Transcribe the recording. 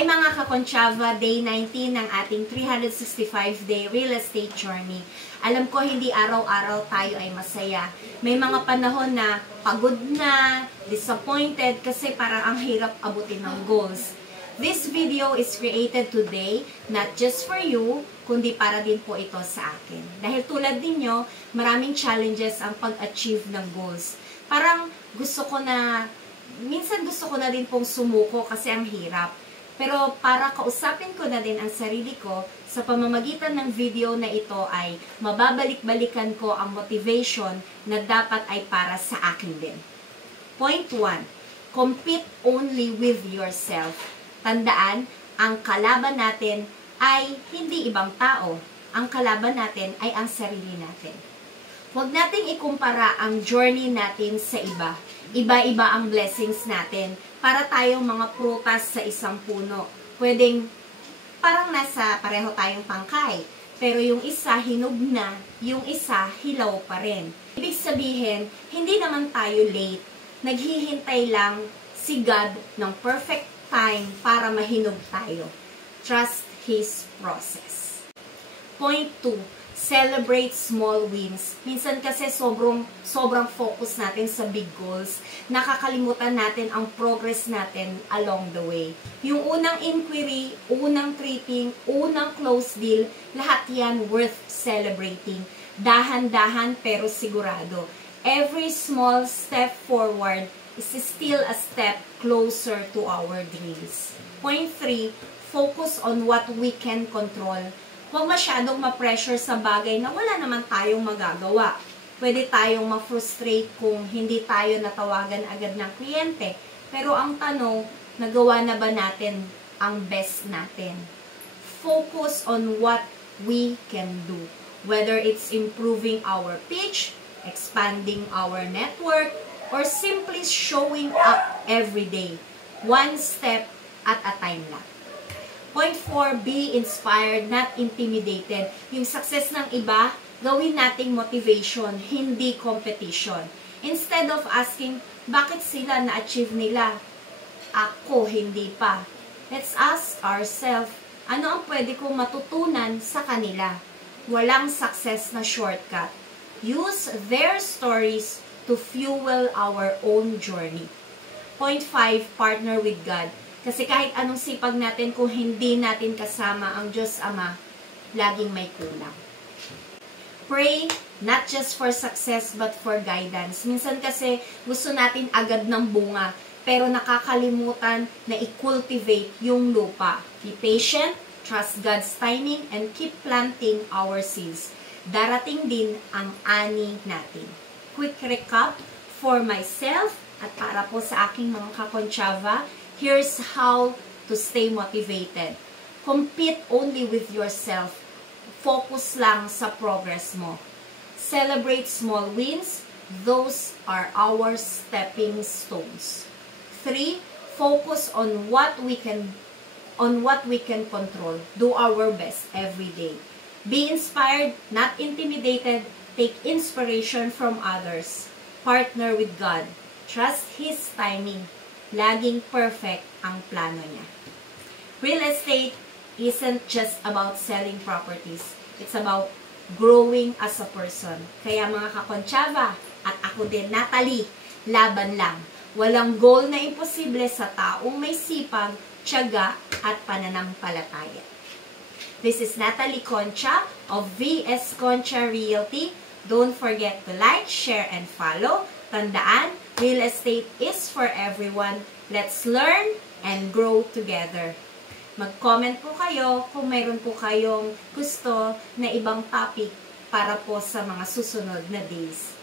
Hi mga Kakonchava, Day 19 ng ating 365-day real estate journey. Alam ko hindi araw-araw tayo ay masaya. May mga panahon na pagod na, disappointed kasi parang ang hirap abutin ng goals. This video is created today, not just for you, kundi para din po ito sa akin. Dahil tulad ninyo, maraming challenges ang pag-achieve ng goals. Parang minsan gusto ko na din pong sumuko kasi ang hirap. Pero para kausapin ko na din ang sarili ko, sa pamamagitan ng video na ito ay mababalik-balikan ko ang motivation na dapat ay para sa akin din. Point 1. Compete only with yourself. Tandaan, ang kalaban natin ay hindi ibang tao. Ang kalaban natin ay ang sarili natin. Huwag nating ikumpara ang journey natin sa iba. Iba-iba ang blessings natin. Para tayong mga prutas sa isang puno. Pwedeng parang pareho tayong pangkay. Pero yung isa hinog na, yung isa hilaw pa rin. Ibig sabihin, hindi naman tayo late. Naghihintay lang si God ng perfect time para mahinog tayo. Trust His process. Point 2. Celebrate small wins. Minsan kasi sobrang focus natin sa big goals. Nakakalimutan natin ang progress natin along the way. Yung unang inquiry, unang treating, unang close deal, lahat yan worth celebrating. Dahan-dahan pero sigurado. Every small step forward is still a step closer to our dreams. Point 3, focus on what we can control. Huwag masyadong ma-pressure sa bagay na wala naman tayong magagawa. Pwede tayong ma-frustrate kung hindi tayo natawagan agad ng kliyente. Pero ang tanong, nagawa na ba natin ang best natin? Focus on what we can do. Whether it's improving our pitch, expanding our network, or simply showing up every day. One step at a time lang. Point 4, be inspired, not intimidated. Yung success ng iba, gawin nating motivation, hindi competition. Instead of asking, bakit sila na-achieve nila? Ako, hindi pa. Let's ask ourselves, ano ang pwede kong matutunan sa kanila? Walang success na shortcut. Use their stories to fuel our own journey. Point 5, partner with God. Kasi kahit anong sipag natin, kung hindi natin kasama ang Diyos Ama, laging may kulang. Pray, not just for success, but for guidance. Minsan kasi gusto natin agad ng bunga, pero nakakalimutan na i-cultivate yung lupa. Be patient, trust God's timing, and keep planting our seeds. Darating din ang ani natin. Quick recap for myself at para po sa aking mga Kakonchava. Here's how to stay motivated. Compete only with yourself. Focus lang sa progress mo. Celebrate small wins. Those are our stepping stones. 3. Focus on what we can control. Do our best every day. Be inspired, not intimidated. Take inspiration from others. Partner with God. Trust His timing. Laging perfect ang plano niya. Real estate isn't just about selling properties. It's about growing as a person. Kaya mga Kakonchava, at ako din, Natalie, laban lang. Walang goal na imposible sa taong may sipag, tiyaga, at pananampalataya. This is Natalie Concha of VS Concha Realty. Don't forget to like, share, and follow. Tandaan, real estate is for everyone. Let's learn and grow together. Mag-comment po kayo kung mayroon po kayong gusto na ibang topic para po sa mga susunod na days.